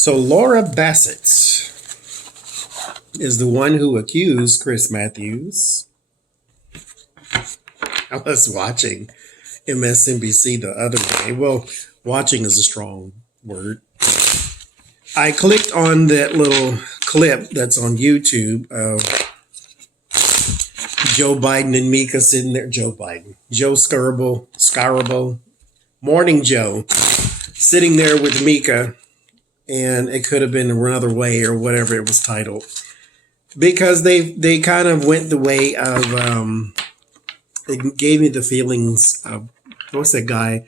So Laura Bassett is the one who accused Chris Matthews. I was watching MSNBC the other day. Well, watching is a strong word. I clicked on that little clip that's on YouTube of Joe Biden and Mika sitting there. Joe Scarborough, Morning Joe, sitting there with Mika, and it could have been another way or whatever it was titled, because they kind of went the way of it gave me the feelings of, what's that guy,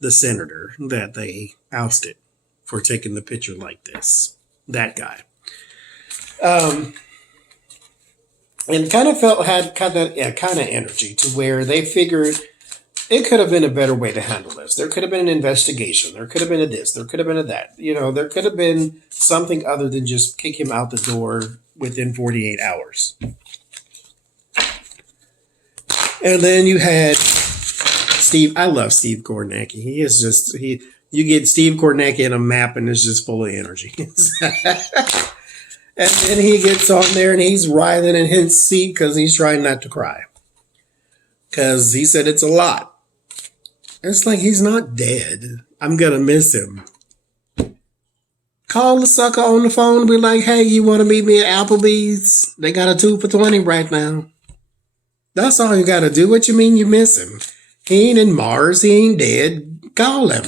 the senator that they ousted for taking the picture like this, that guy. And kind of had kind of energy to where they figured it could have been a better way to handle this. There could have been an investigation. There could have been a this. There could have been a that. There could have been something other than just kick him out the door within 48 hours. And then you had Steve. I love Steve Kornacki. He is just, you get Steve Kornacki in a map and it's just full of energy. And then he gets on there and he's writhing in his seat because he's trying not to cry. Because he said it's a lot. It's like, he's not dead. I'm going to miss him. Call the sucker on the phone and be like, hey, you want to meet me at Applebee's? They got a 2 for $20 right now. That's all you got to do. What you mean you miss him? He ain't in Mars. He ain't dead. Call him.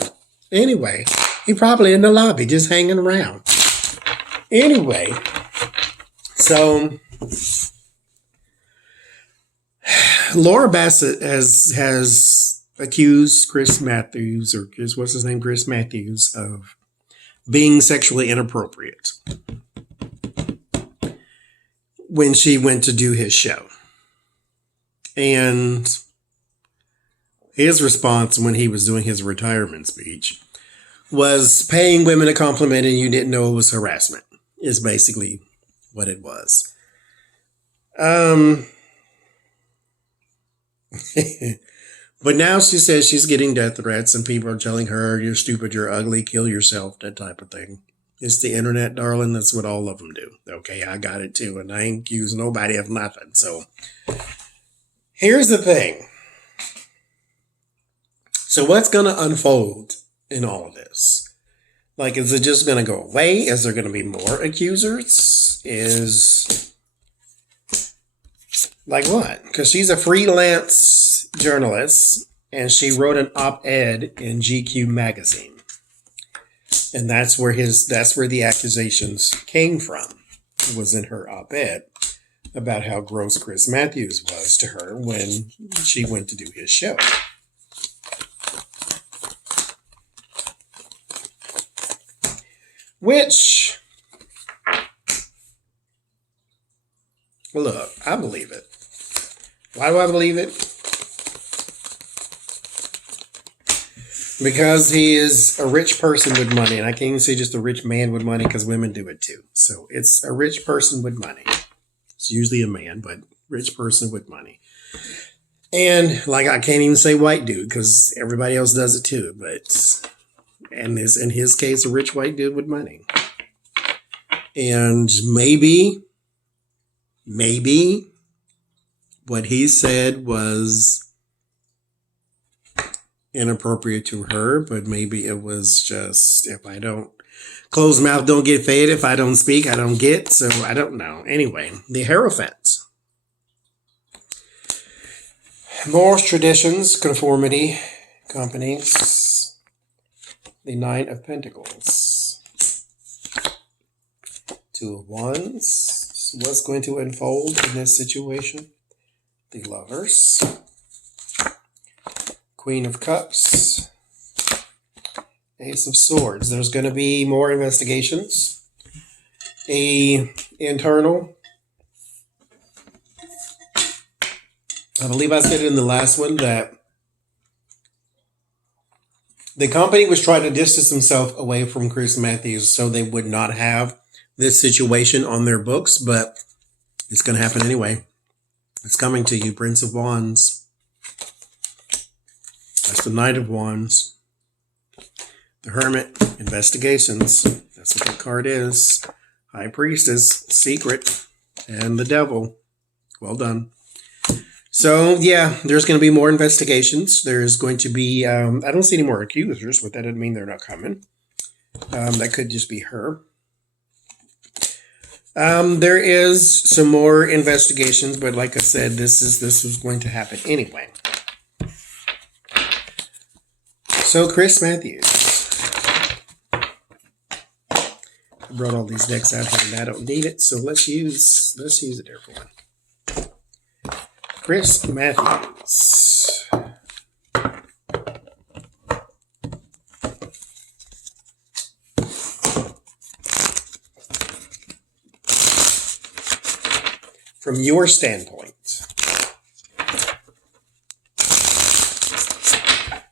Anyway, he probably in the lobby just hanging around. Anyway, so Laura Bassett has accused Chris Matthews, or what's his name, Chris Matthews, of being sexually inappropriate when she went to do his show. And his response when he was doing his retirement speech was paying women a compliment and you didn't know it was harassment, is basically what it was. But now she says she's getting death threats and people are telling her, you're stupid, you're ugly, kill yourself, that type of thing. It's the internet, darling. That's what all of them do. Okay, I got it too. And I ain't accused nobody of nothing. So here's the thing. So what's going to unfold in all of this? Like, is it just going to go away? Is there going to be more accusers? Is, like, what? Because she's a freelance journalist and she wrote an op-ed in GQ magazine. And that's where the accusations came from. It was in her op-ed about how gross Chris Matthews was to her when she went to do his show. Which, look, I believe it. Why do I believe it? Because he is a rich person with money. And I can't even say just a rich man with money because women do it too. So it's a rich person with money. It's usually a man, but rich person with money. And like, I can't even say white dude because everybody else does it too. But, and is in his case, a rich white dude with money. And maybe what he said was inappropriate to her, but maybe it was just, if I don't, closed mouth don't get fed. If I don't speak, I don't get. So I don't know. Anyway, the Hierophant. Morals, traditions, conformity, companies. The Nine of Pentacles. Two of Wands. What's going to unfold in this situation? The Lovers. Queen of Cups. Ace of Swords. There's going to be more investigations. Internal. I believe I said in the last one that the company was trying to distance themselves away from Chris Matthews so they would not have this situation on their books, but it's going to happen anyway. It's coming to you, Prince of Wands. That's the Knight of Wands. The Hermit, investigations. That's what that card is. High Priestess, Secret, and the Devil. Well done. So, yeah, there's going to be more investigations. There's going to be, I don't see any more accusers, but that doesn't mean they're not coming. That could just be her. There is some more investigations, but like I said, this was going to happen anyway. So, Chris Matthews. I brought all these decks out here and I don't need it, so let's use a different one. Chris Matthews. From your standpoint,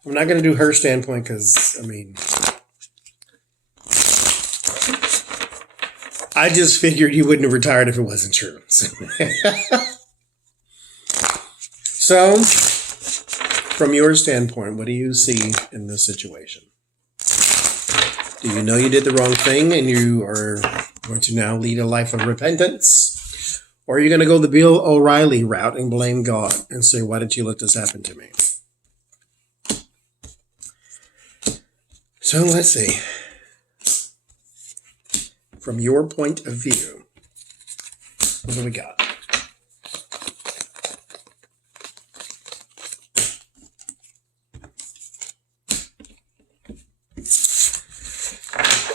I'm not going to do her standpoint because, I mean, I just figured you wouldn't have retired if it wasn't true. So, from your standpoint, what do you see in this situation? Do you know you did the wrong thing and you are going to now lead a life of repentance? Or are you going to go the Bill O'Reilly route and blame God and say, why did you let this happen to me? So let's see. From your point of view, what do we got?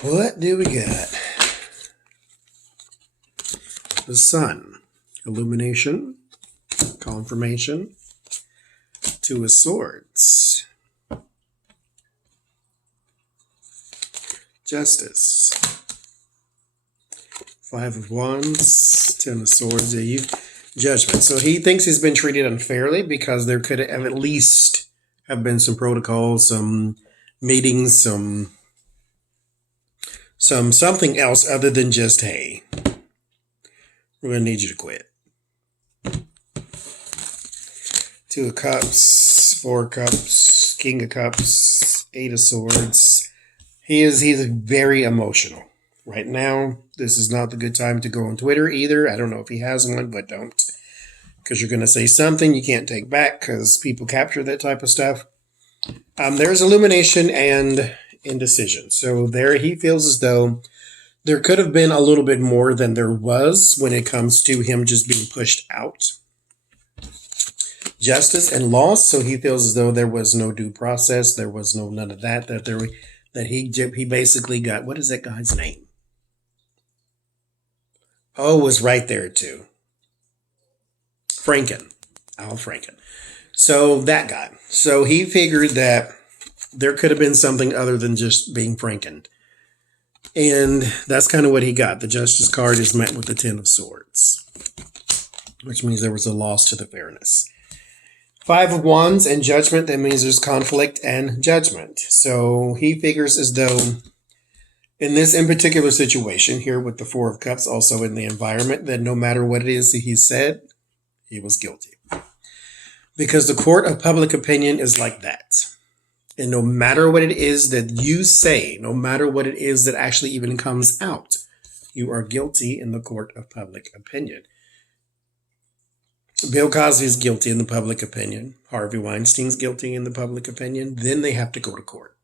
What do we got? The Sun. Illumination. Confirmation. Two of Swords. Justice. Five of Wands. Ten of Swords. Judgment. So he thinks he's been treated unfairly because there could have at least have been some protocols, some meetings, something else other than just, hey, we're going to need you to quit. Two of Cups, Four of Cups, King of Cups, Eight of Swords. He's very emotional. Right now, this is not the good time to go on Twitter either. I don't know if he has one, but don't. Because you're going to say something you can't take back because people capture that type of stuff. There's illumination and indecision. So there he feels as though there could have been a little bit more than there was when it comes to him just being pushed out. Justice and loss. So he feels as though there was no due process. There was none of that. That he basically got, what is that guy's name? Oh, it was right there too. Franken. Al Franken. So that guy. So he figured that there could have been something other than just being Franken. And that's kind of what he got. The Justice card is met with the Ten of Swords, which means there was a loss to the fairness. Five of Wands and Judgment. That means there's conflict and judgment. So he figures as though in this in particular situation here with the Four of Cups, also in the environment, that no matter what it is that he said, he was guilty. Because the court of public opinion is like that. And no matter what it is that you say, no matter what it is that actually even comes out, you are guilty in the court of public opinion. Bill Cosby's guilty in the public opinion. Harvey Weinstein's guilty in the public opinion. Then they have to go to court.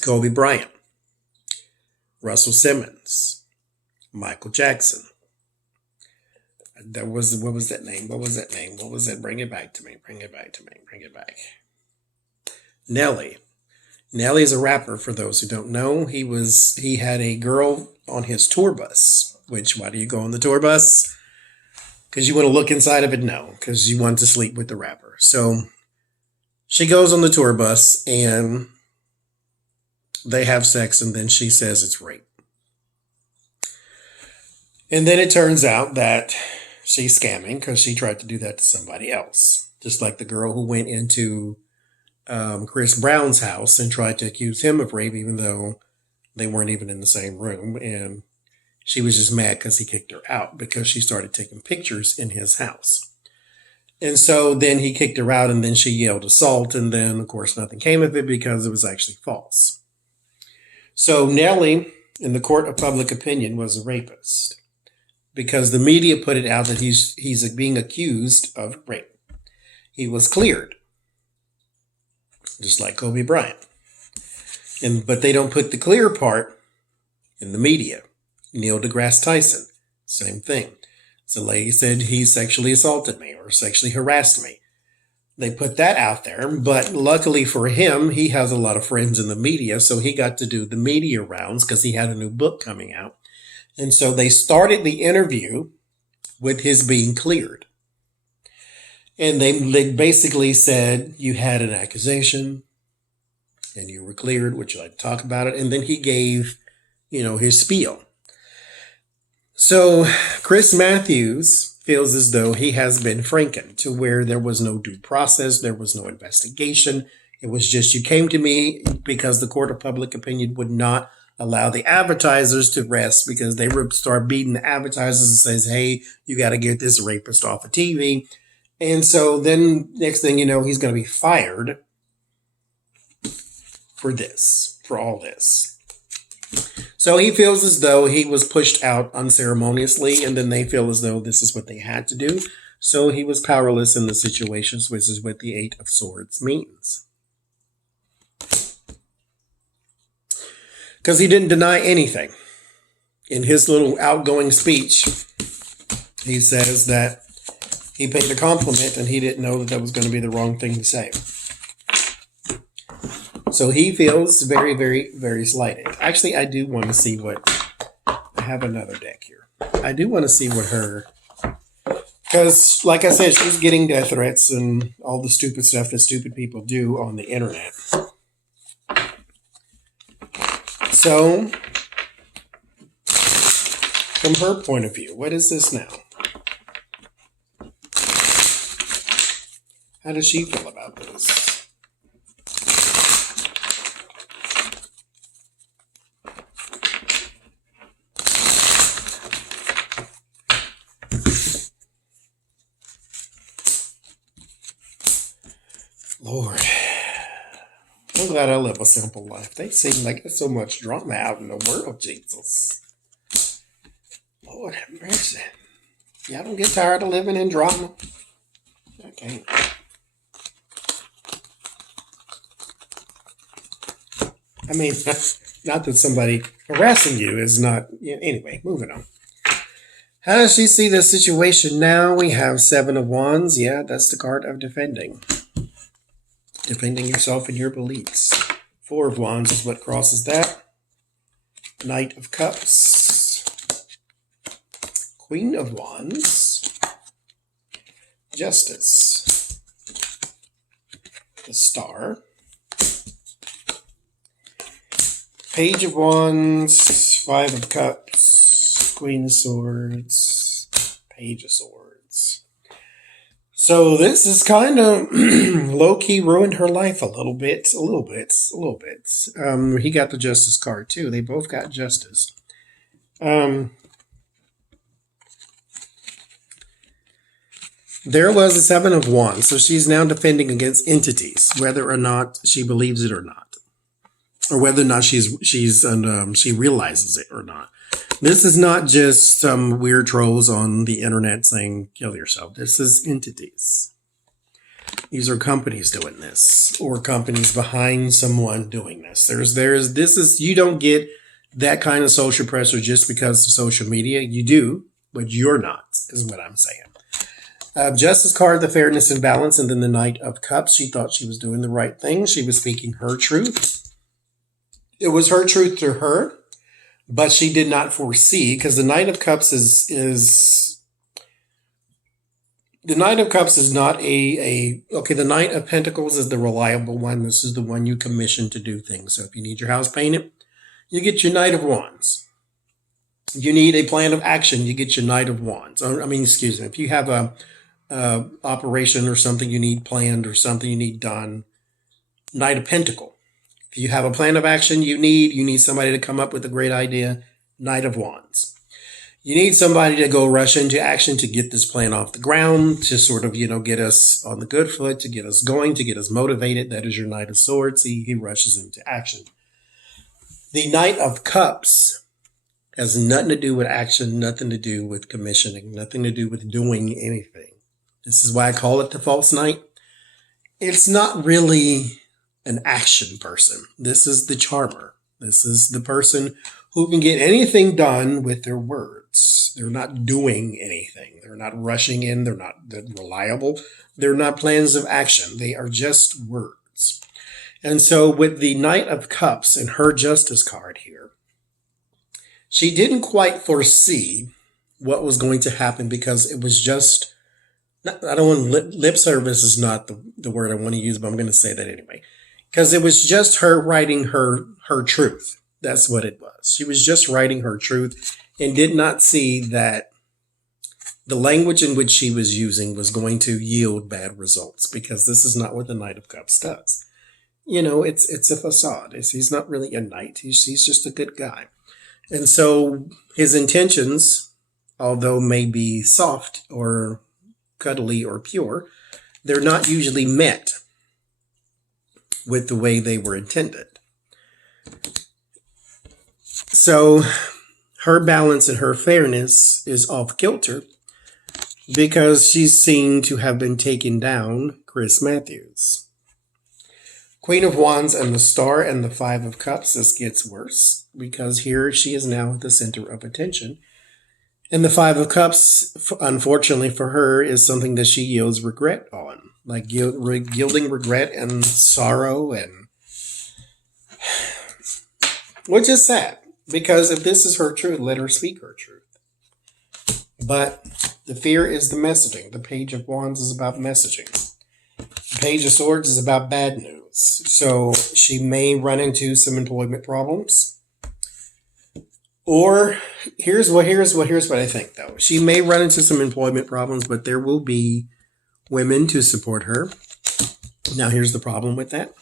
Kobe Bryant. Russell Simmons. Michael Jackson. What was that name? Bring it back to me. Bring it back. Nelly. Nelly is a rapper, for those who don't know. He had a girl on his tour bus. Which, why do you go on the tour bus? Because you want to look inside of it? No, because you want to sleep with the rapper. So she goes on the tour bus and they have sex, and then she says it's rape. And then it turns out that she's scamming because she tried to do that to somebody else. Just like the girl who went into Chris Brown's house and tried to accuse him of rape, even though they weren't even in the same room. And she was just mad because he kicked her out because she started taking pictures in his house. And so then he kicked her out, and then she yelled assault, and then, of course, nothing came of it because it was actually false. So Nellie, in the court of public opinion, was a rapist because the media put it out that he's being accused of rape. He was cleared, just like Kobe Bryant. But they don't put the clear part in the media. Neil deGrasse Tyson, same thing. So the lady said he sexually assaulted me or sexually harassed me. They put that out there, but luckily for him, he has a lot of friends in the media, so he got to do the media rounds because he had a new book coming out. And so they started the interview with his being cleared. And they basically said, you had an accusation and you were cleared. Would you like to talk about it? And then he gave, his spiel. So Chris Matthews feels as though he has been franken to where there was no due process. There was no investigation. It was just, you came to me because the court of public opinion would not allow the advertisers to rest because they would start beating the advertisers and says, hey, you got to get this rapist off of TV. And so then next thing you know, he's going to be fired for all this. So he feels as though he was pushed out unceremoniously, and then they feel as though this is what they had to do. So he was powerless in the situations, which is what the Eight of Swords means. Because he didn't deny anything. In his little outgoing speech, he says that he paid a compliment and he didn't know that was going to be the wrong thing to say. So he feels very, very, very slighted. Actually, I do want to see I have another deck here. I do want to see what because like I said, she's getting death threats and all the stupid stuff that stupid people do on the internet. So, from her point of view, what is this now? How does she feel about this? Lord, I'm glad I live a simple life. They seem like there's so much drama out in the world, Jesus. Lord have mercy. Y'all don't get tired of living in drama? I can't. I mean, not that somebody harassing you is not... Anyway, moving on. How does she see the situation now? We have Seven of Wands. Yeah, that's the card of defending. Defending yourself and your beliefs. Four of Wands is what crosses that. Knight of Cups. Queen of Wands. Justice. The Star. Page of Wands. Five of Cups. Queen of Swords. Page of Swords. So this is kind of low-key ruined her life a little bit. He got the Justice card too. They both got Justice. There was a Seven of Wands. So she's now defending against entities, whether or not she believes it or not. Or whether or not she realizes it or not. This is not just some weird trolls on the internet saying, kill yourself. This is entities. These are companies doing this, or companies behind someone doing this. You don't get that kind of social pressure just because of social media. You do, but you're not, is what I'm saying. Justice card, the fairness and balance, and then the Knight of Cups. She thought she was doing the right thing. She was speaking her truth. It was her truth to her. But she did not foresee, because the Knight of Cups is the Knight of Cups is not okay, the Knight of Pentacles is the reliable one. This is the one you commission to do things. So if you need your house painted, you get your Knight of Wands. You need a plan of action, you get your Knight of Wands. If you have a operation or something you need planned or something you need done, Knight of Pentacles. If you have a plan of action you need somebody to come up with a great idea, Knight of Wands. You need somebody to go rush into action to get this plan off the ground, to sort of, get us on the good foot, to get us going, to get us motivated. That is your Knight of Swords. He rushes into action. The Knight of Cups has nothing to do with action, nothing to do with commissioning, nothing to do with doing anything. This is why I call it the False Knight. It's not really an action person. This is the charmer. This is the person who can get anything done with their words. They're not doing anything. They're not rushing in. They're reliable. They're not plans of action. They are just words. And so with the Knight of Cups and her Justice card here, she didn't quite foresee what was going to happen because it was just, I don't want, lip service is not the word I want to use, but I'm going to say that anyway. Because it was just her writing her truth. That's what it was. She was just writing her truth and did not see that the language in which she was using was going to yield bad results, because this is not what the Knight of Cups does. It's a facade. He's not really a knight. He's just a good guy. And so his intentions, although may be soft or cuddly or pure, they're not usually met with the way they were intended. So her balance and her fairness is off kilter because she's seen to have been taken down Chris Matthews. Queen of Wands and the Star and the Five of Cups, this gets worse because here she is now at the center of attention. And the Five of Cups, unfortunately for her, is something that she yields regret on, like yielding regret and sorrow, and which is sad, because if this is her truth, let her speak her truth. But the fear is the messaging. The Page of Wands is about messaging. The Page of Swords is about bad news. So she may run into some employment problems. Or here's what I think, though. She may run into some employment problems, but there will be women to support her. Now, here's the problem with that.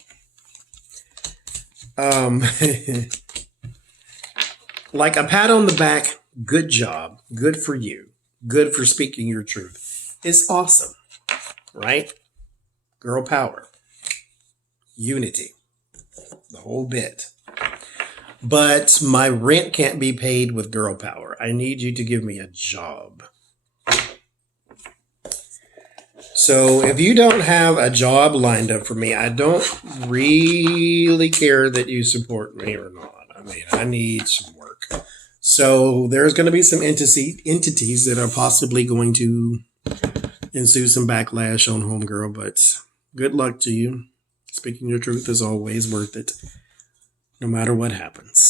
Like a pat on the back, good job, good for you, good for speaking your truth. It's awesome, right? Girl power, unity, the whole bit. But my rent can't be paid with girl power. I need you to give me a job. So if you don't have a job lined up for me, I don't really care that you support me or not. I mean, I need some work. So there's going to be some entities that are possibly going to ensue some backlash on homegirl, but good luck to you. Speaking your truth is always worth it, no matter what happens.